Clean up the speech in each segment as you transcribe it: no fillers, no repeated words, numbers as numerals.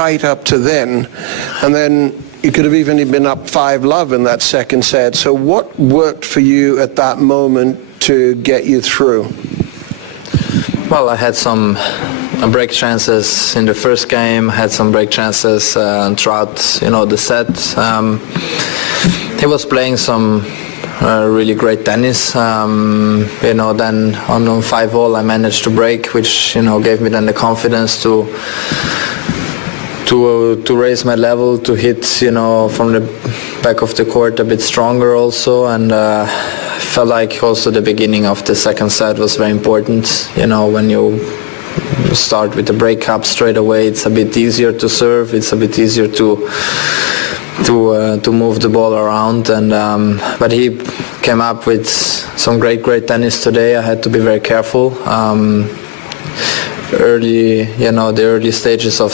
tight up to then, and then you could have even been up 5-love in that second set. So what worked for you at that moment to get you through? Well, I had some break chances in the first game, had some break chances throughout, the set. He was playing some really great tennis. Then on 5-all I managed to break, which gave me then the confidence to raise my level, to hit from the back of the court a bit stronger also, and I felt like also the beginning of the second set was very important. When you start with the break up straight away, it's a bit easier to serve, it's a bit easier to move the ball around, and but he came up with some great tennis today. I had to be very careful. The early stages of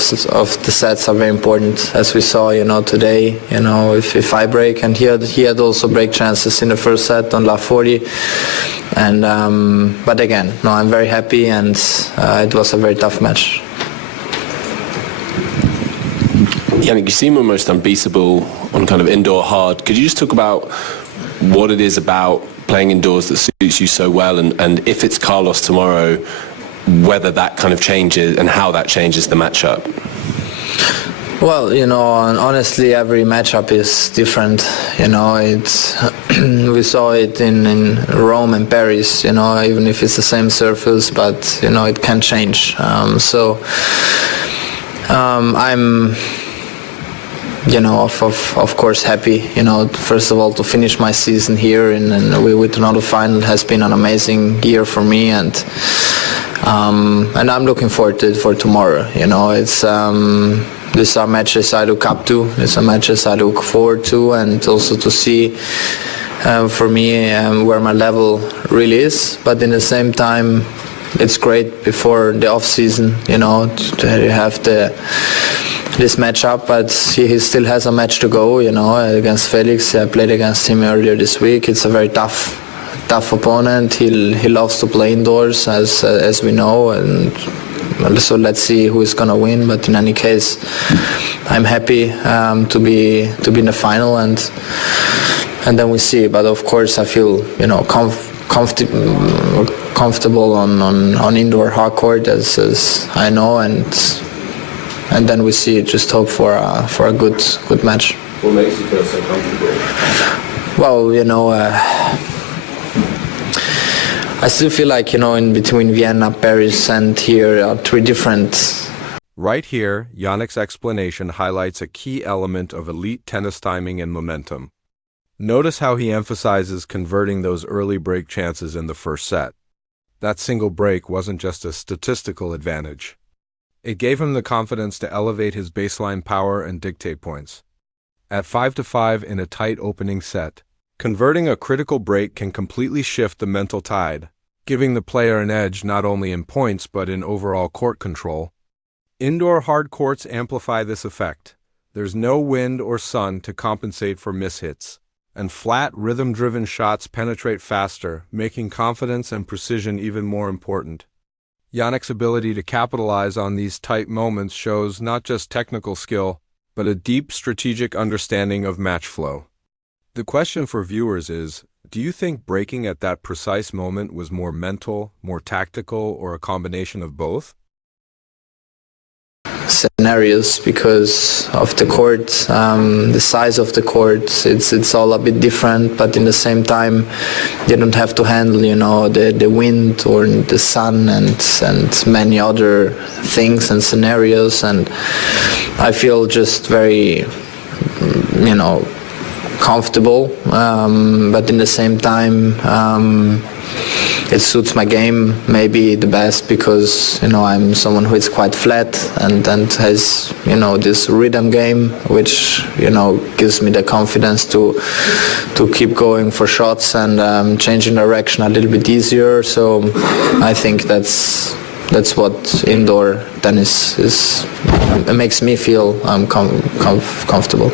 the sets are very important, as we saw, today. If I break, and he had also break chances in the first set on love 40, and but again, I'm very happy, and it was a very tough match. Jannik, you seem almost unbeatable on kind of indoor hard. Could you just talk about what it is about playing indoors that suits you so well, and if it's Carlos tomorrow, whether that kind of changes and how that changes the matchup? Well, honestly, every matchup is different. It's we saw it in Rome and Paris. Even if it's the same surface, but it can change. I'm of course happy, first of all, to finish my season here and with another final has been an amazing year for me, and I'm looking forward to it for tomorrow. These are matches I look up to, these are matches I look forward to, and also to see for me where my level really is. But in the same time, it's great before the off season, to have this matchup, but he still has a match to go, against Felix. I played against him earlier this week. It's a very tough opponent. He loves to play indoors, as we know, and so let's see who is gonna win. But in any case, I'm happy to be in the final, and then we see. But of course, I feel comfortable on indoor hard court, as I know, and then we see. Just hope for a good match. What makes you feel so comfortable? Well, I still feel like, in between Vienna, Paris, and here are three different. Right here, Jannik's explanation highlights a key element of elite tennis timing and momentum. Notice how he emphasizes converting those early break chances in the first set. That single break wasn't just a statistical advantage. It gave him the confidence to elevate his baseline power and dictate points. At 5-5 in a tight opening set, converting a critical break can completely shift the mental tide, giving the player an edge not only in points but in overall court control. Indoor hard courts amplify this effect. There's no wind or sun to compensate for mishits, and flat, rhythm-driven shots penetrate faster, making confidence and precision even more important. Jannik's ability to capitalize on these tight moments shows not just technical skill, but a deep strategic understanding of match flow. The question for viewers is, do you think breaking at that precise moment was more mental, more tactical, or a combination of both? Scenarios, because of the court, the size of the court, it's all a bit different, but in the same time you don't have to handle the wind or the sun and many other things and scenarios, and I feel just very comfortable, but in the same time it suits my game maybe the best, because I'm someone who is quite flat and has this rhythm game, which gives me the confidence to keep going for shots and changing direction a little bit easier. So I think that's what indoor tennis is. It makes me feel comfortable.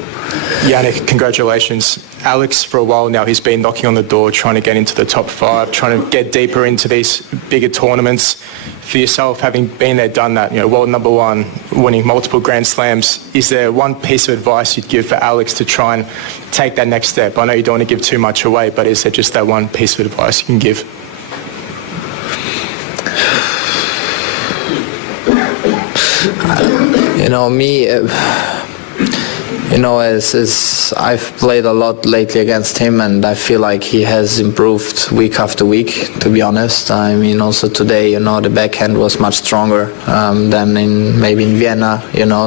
Jannik, congratulations. Alex, for a while now, he's been knocking on the door, trying to get into the top 5, trying to get deeper into these bigger tournaments. For yourself, having been there, done that, world number one, winning multiple Grand Slams, is there one piece of advice you'd give for Alex to try and take that next step? I know you don't want to give too much away, but is there just that one piece of advice you can give? As I've played a lot lately against him, and I feel like he has improved week after week, to be honest. I mean, also today, the backhand was much stronger than maybe in Vienna,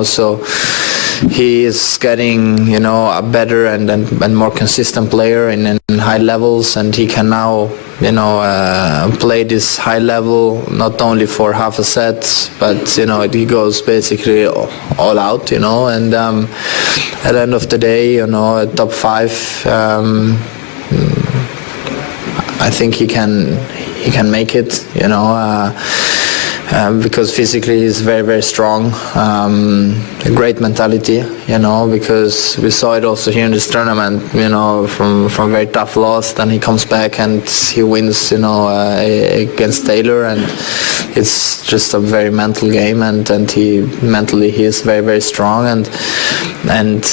so he is getting, a better and more consistent player in high levels, and he can now play this high level not only for half a set, but he goes basically all out, and at the end of the day, at top 5, I think he can make it, because physically he's very, very strong. A great mentality, because we saw it also here in this tournament, from very tough loss, then he comes back and he wins, against Taylor, and it's just a very mental game, and he is very, very strong, and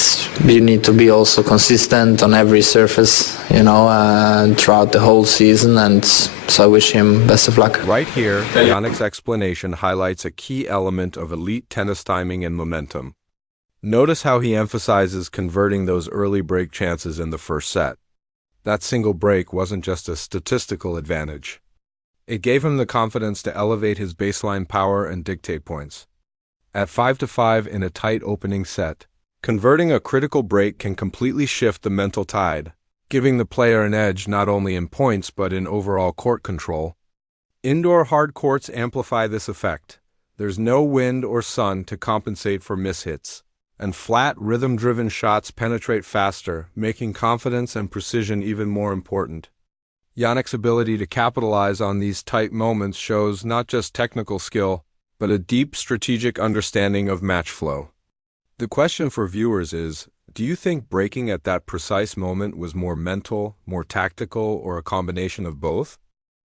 you need to be also consistent on every surface, throughout the whole season, and so I wish him best of luck. Right here, Jannik's explanation highlights a key element of elite tennis timing and momentum. Notice how he emphasizes converting those early break chances in the first set. That single break wasn't just a statistical advantage. It gave him the confidence to elevate his baseline power and dictate points. At 5-5 in a tight opening set, converting a critical break can completely shift the mental tide, giving the player an edge not only in points but in overall court control. Indoor hard courts amplify this effect. There's no wind or sun to compensate for mishits, and flat, rhythm-driven shots penetrate faster, making confidence and precision even more important. Jannik's ability to capitalize on these tight moments shows not just technical skill, but a deep strategic understanding of match flow. The question for viewers is, do you think breaking at that precise moment was more mental, more tactical, or a combination of both?